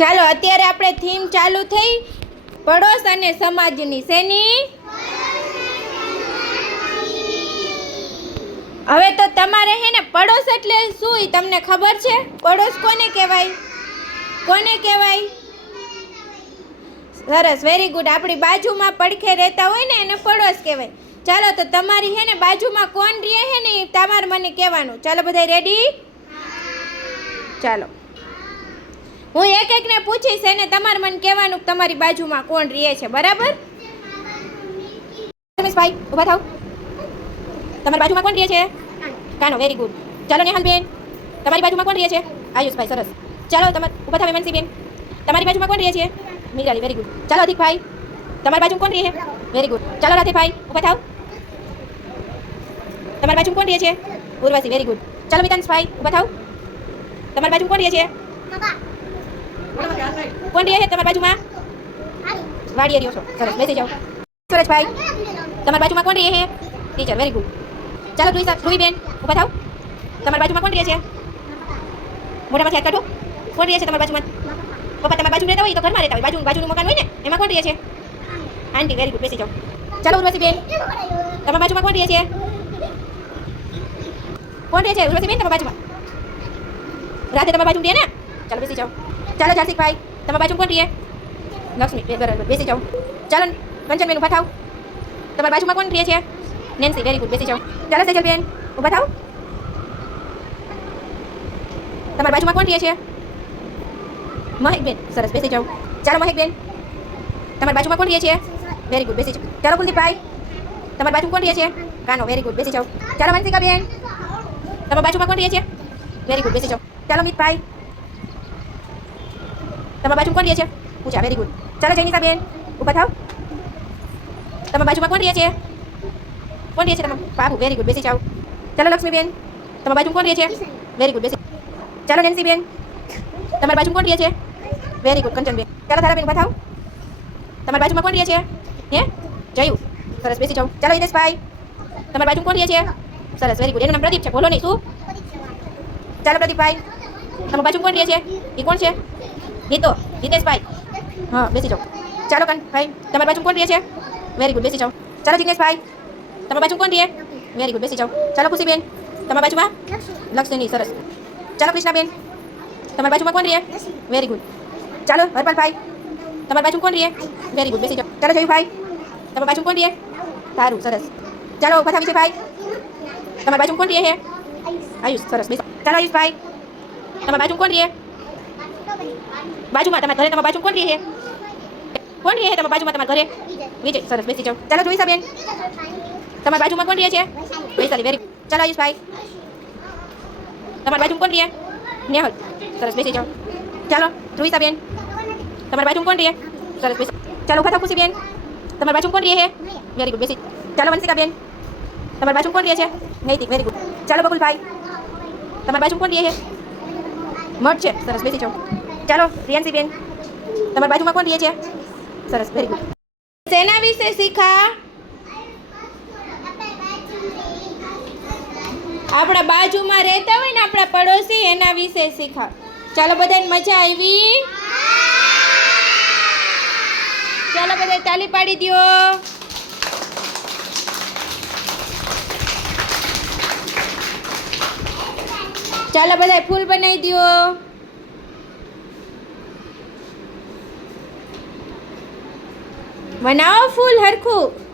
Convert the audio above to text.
ચાલો અત્યારે આપણે થીમ ચાલુ થઈ પડોશ અને સમાજની શેની. હવે તો તમારે હે ને પડોશ એટલે શું ઈ તમને ખબર છે? પડોશ કોને કહેવાય? કોને કહેવાય? સરસ, વેરી ગુડ. આપણી બાજુમાં પડખે રહેતા હોય ને એને પડોશ કહેવાય. ચાલો તો તમારી હે ને બાજુમાં કોણ રહે હે ને તમારે મને કહેવાનું. ચાલો બધા રેડી? ચાલો હું એક એકને પૂછીશ એને તમારે મને કહેવાનું તમારી બાજુમાં કોણ રહે છે, બરાબર? રમેશભાઈ ઊભા થાવ. તમારી બાજુમાં કોણ રહે છે? કાનો, વેરી ગુડ. ચાલો નેહાલબેન, તમારી બાજુમાં કોણ રહે છે? આયુષભાઈ, સરસ. ચાલો તમારે ઊભા થાવ. હેમંતસિંહબેન, તમારી બાજુમાં કોણ રહે છે? મીરાલી, વેરી ગુડ. ચાલો અધિકભાઈ, તમારી બાજુમાં કોણ રહે છે? Very good. ચાલો રાધેભાઈ ઊભા થાવ. તમારી બાજુમાં કોણ રહે છે? Urvashi, very good. ચાલો મિતાંશભાઈ ઊભા થાવ. તમારી બાજુમાં કોણ રહે છે? કોણ રહે છે તમારી બાજુમાં? વાડીએ રહ્યો છો, સરસ. બેસી જાઓ. સુરજભાઈ, તમારી બાજુમાં કોણ રહે છે? Teacher, very good. ચાલો ધ્રુવીબેન ઊભા થાવ. તમારી બાજુમાં કોણ રહે છે? મોઢામાંથી હાથ કાઢો. કોણ રહે છે તમારી બાજુમાં? પપ્પા તમારી બાજુમાં રહેતા હોય તો ઘરમાં રહેતા હોય, બાજુનું મકાન હોય ને એમાં કોણ રહે છે? આંટી, વેરી ગુડ. બેસી જાઓ. ચાલો ઉર્વશીબેન, તમારી બાજુમાં કોણ રહે છે? કોણ રહે છે ઉર્વશીબેન તમારી બાજુમાં? રાધે તમારી બાજુમાં રહે ને? ચાલો બેસી જાઓ. ચાલો જાસિકભાઈ, તમારી બાજુમાં કોણ રહે? લક્ષ્મી, બરાબર. બેસી જાઓ. ચાલો કંચનબેન ઊભા થાવ. તમારી બાજુમાં કોણ રહે છે? Nancy, very good. બેસી જાઓ. ચાલો સેજલબેન ઊભા થાવ. તમારી બાજુમાં કોણ રહે છે? મહેકબેન, સરસ. બેસી જાઓ. ચાલો મહેકબેન, તમારી બાજુમાં કોણ રહે છે? Very good. બેસી જાઓ. ચાલો કુલદીપભાઈ, તમારી બાજુમાં કોણ રહે છે? કાનો, વેરી ગુડ. બેસી જાઓ. ચાલો વંશિકાબેન, તમારી બાજુમાં કોણ રહે છે? Very good. બેસી જાઓ. ચાલો મિતભાઈ, તમારી બાજુમાં કોણ રહે છે? પૂજા, વેરી ગુડ. ચાલો જૈનિકાબેન ઊભા થાવ. તમારી બાજુમાં કોણ રહે છે? કોણ રહે છે તમારું? Babu, very good. બેસી જાઓ. ચાલો લક્ષ્મીબેન, તમારી બાજુમાં કોણ રહે છે? Very good. બેસી. ચાલો નેન્સીબેન, તમારી બાજુમાં કોણ રહે છે? Very good. કંચનબેન, ચાલો ધારાબેન ઊભા થાવ. તમારી બાજુમાં કોણ રહે છે? હે જયું, સરસ. બેસી જાઓ. ચાલો હિતેશભાઈ, તમારી બાજુમાં કોણ રહે છે? સરસ, વેરી ગુડ. એનું નામ પ્રદીપ છે, બોલો નહીં શું? ચાલો પ્રદીપભાઈ, તમારી બાજુમાં કોણ રહે છે? એ કોણ છે? હિતેશભાઈ, હા. બેસી જાઓ. ચાલો ભાઈ, તમારી બાજુમાં કોણ રહે છે? Very good. બેસી જાઓ. ચાલો જિગ્નેશભાઈ, તમારી બાજુમાં કોણ રહે? Very good. બેસી જાઓ. ચાલો ખુશીબેન, તમારી બાજુમાં? લક્ષ્મી, સરસ. ચાલો કૃષ્ણાબેન, તમારી બાજુમાં કોણ રહે? Very good. ચાલો હરપાલભાઈ, તમારી બાજુમાં કોણ રહે? Very good. બેસી જાઓ. ચાલો જયુભાઈ, તમારી બાજુમાં કોણ રહે? સારું, સરસ. ચાલો ઊભા થાવ વિજયભાઈ, તમારી બાજુમાં કોણ રહે? આયુષ, સરસ. બેસી. ચાલો આયુષભાઈ, તમારી બાજુમાં કોણ રહે? બાજુમાં તમારા ઘરે તમારી બાજુમાં કોણ રહે? કોણ રહે તમારી બાજુમાં તમારા ઘરે? વિજય, સરસ. બેસી જાઓ. ચાલો જોઈસાબેન, તમારી બાજુમાં કોણ રહે છે? વૈશાલી, વેરી. ચાલો આયુષભાઈ, તમારી બાજુમાં કોણ રહે? નેહલ, સરસ. બેસી જાઓ. ચાલો ધ્રુવિસાબેન, તમારી બાજુમાં કોણ રહે? સરસ. બેસી. ચાલો ઊભા થાવ ખુશીબેન, તમારી બાજુમાં કોણ રહે? Very good. બેસી. ચાલો વંશિકાબેન, તમારી બાજુમાં કોણ રહે છે? નૈતિક, વેરી ગુડ. ચાલો બકુલભાઈ, તમારી બાજુમાં કોણ રહે? મઠ છે, સરસ. બેસી જાઓ. ચાલો રિયાન્સીબેન, તમારી બાજુમાં કોણ રહે છે? સરસ, વેરી ગુડ. શેના વિશે શીખા? આપણા બાજુમાં રહેતા હોય ને આપણા પડોશી, એના વિશે શીખા. ચાલો બધાને મજા આવી? ચાલો બધા તાલી પાડી દો. ચાલો બધા ફૂલ બનાવી દો. બનાવો ફૂલ હરખું.